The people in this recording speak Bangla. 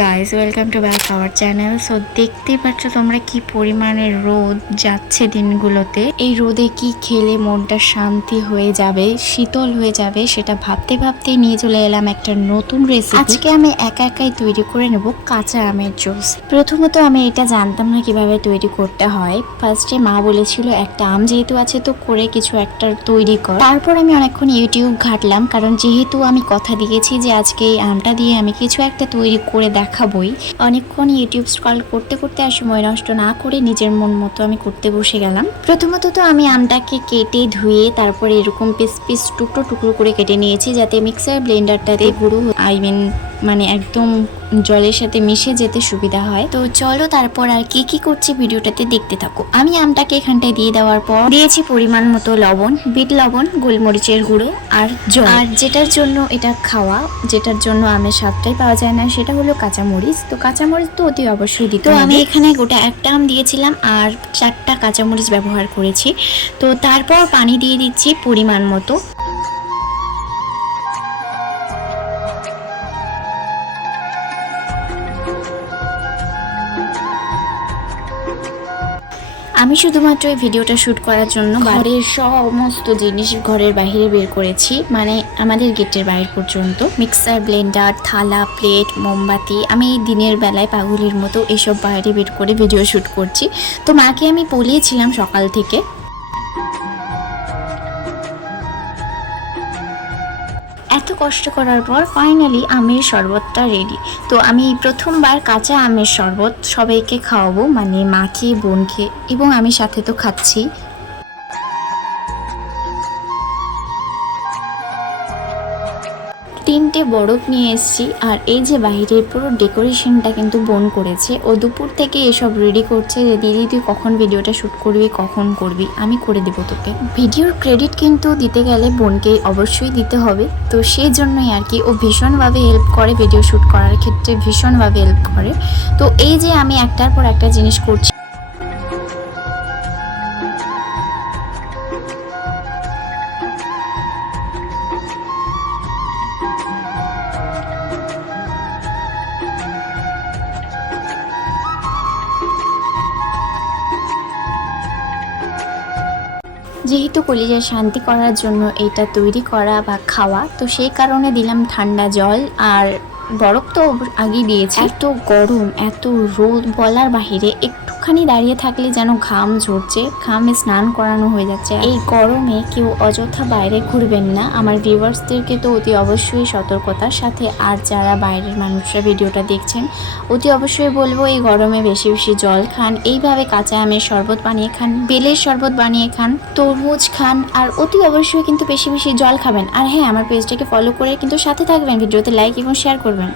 Guys welcome to back our channel so দেখতেই পাচ্ছ তোমরা কি পরিমাণে রোদ যাচ্ছে দিনগুলোতে? এই রোদে কি খেলে মনটা শান্তি হয়ে যাবে, শীতল হয়ে যাবে, সেটা ভাবতে ভাবতেই নিয়ে চলে এলাম একটা নতুন রেসিপি আজকে আমি একা একাই তৈরি করে নেব কাঁচা আমের জুস। প্রথমত আমি এটা জানতাম না কীভাবে তৈরি করতে হয়। ফার্স্টে মা বলেছিল, একটা আম যেহেতু আছে তো করে কিছু একটা তৈরি কর। তারপর আমি অনেকক্ষণ ইউটিউব ঘাটলাম, কারণ যেহেতু আমি কথা দিয়েছি যে আজকে এই আমটা দিয়ে আমি কিছু একটা তৈরি করে দেখাবই। অনেকক্ষণ ইউটিউব স্ক্রল করতে করতে আর সময় নষ্ট না করে নিজের মন মতো আমি করতে বসে গেলাম। প্রথমত তো আমি আমটাকে কেটে ধুয়ে তারপরে এরকম পিস পিস টুকরো টুকরো করে কেটে নিয়েছি যাতে মিক্সার ব্লেন্ডারটাতে গুঁড়ো আই মিন মানে একদম জলের সাথে মিশে যেতে সুবিধা হয়। তো চলো তারপর আর কি কি করছি ভিডিওটাতে দেখতে থাকো। আমি আমটাকে এখানটায় দিয়ে দেওয়ার পর দিয়েছি পরিমাণ মতো লবণ বিট লবণ গোলমরিচের গুঁড়ো আর জল। আর যেটার জন্য এটা খাওয়া যেটার জন্য আমের স্বাদটাই পাওয়া যায় না সেটা হলো কাঁচামরিচ। তো কাঁচামরিচ তো অতি অবশ্যই দিতে আমি এখানে গোটা একটা আম দিয়েছিলাম আর চারটা কাঁচামরিচ ব্যবহার করেছি। তো তারপর পানি দিয়ে দিচ্ছি পরিমাণ মতো। আমি শুধুমাত্র এই ভিডিওটা শ্যুট করার জন্য ঘরের সমস্ত জিনিস ঘরের বাইরে বের করেছি মানে আমাদের গেটের বাইরে পর্যন্ত। মিক্সার, ব্লেন্ডার, থালা, প্লেট, মোমবাতি, আমি এই দিনের বেলায় পাগুলির মতো এসব বাইরে বের করে ভিডিও শ্যুট করছি। তো মাকে আমি বলিয়েছিলাম সকাল থেকে কষ্ট করার পর ফাইনালি আমের শরবতটা রেডি তো আমি প্রথমবার কাঁচা আমের শরবত সবাইকে খাওয়াবো মানে মাকে, বোনকে, এবং আমি সাথে তো খাচ্ছি। তিনটে বরফ নিয়ে এসেছি, আর এই যে বাইরের পুরো ডেকোরেশনটা কিন্তু বোন করেছে। ও দুপুর থেকে এসব রেডি করছে যে, দিদি, তুই কখন ভিডিওটা শ্যুট করবি, কখন করবি? আমি করে দেবো তোকে। ভিডিওর ক্রেডিট কিন্তু দিতে গেলে বোনকে অবশ্যই দিতে হবে। তো সেই জন্যই আর কি ও ভীষণভাবে হেল্প করে ভিডিও শ্যুট করার ক্ষেত্রে, ভীষণভাবে হেল্প করে। তো এই যে আমি একটার পর একটা জিনিস করছি যেহেতু কলিজার শান্তি করার জন্য এটা তৈরি করা বা খাওয়া, তো সেই কারণে দিলাম ঠান্ডা জল আর বরফ তো আগে দিয়েছি। এত গরম, এত রোদ, বলার বাহিরে একটুখানি দাঁড়িয়ে থাকলে যেন ঘাম ঝরছে, ঘামে স্নান করানো হয়ে যাচ্ছে। এই গরমে কেউ অযথা বাইরে ঘুরবেন না। আমার ভিউয়ার্সদেরকে তো অতি অবশ্যই সতর্কতার সাথে, আর যারা বাইরের মানুষরা ভিডিওটা দেখছেন, অতি অবশ্যই বলব এই গরমে বেশি বেশি জল খান। এইভাবে কাঁচা আমের শরবত বানিয়ে খান, বেলের শরবত বানিয়ে খান, তরমুজ খান, আর অতি অবশ্যই কিন্তু বেশি বেশি জল খাবেন। আর হ্যাঁ আমার পেজটাকে ফলো করে কিন্তু সাথে থাকবেন, ভিডিওতে লাইক এবং শেয়ার করবেন।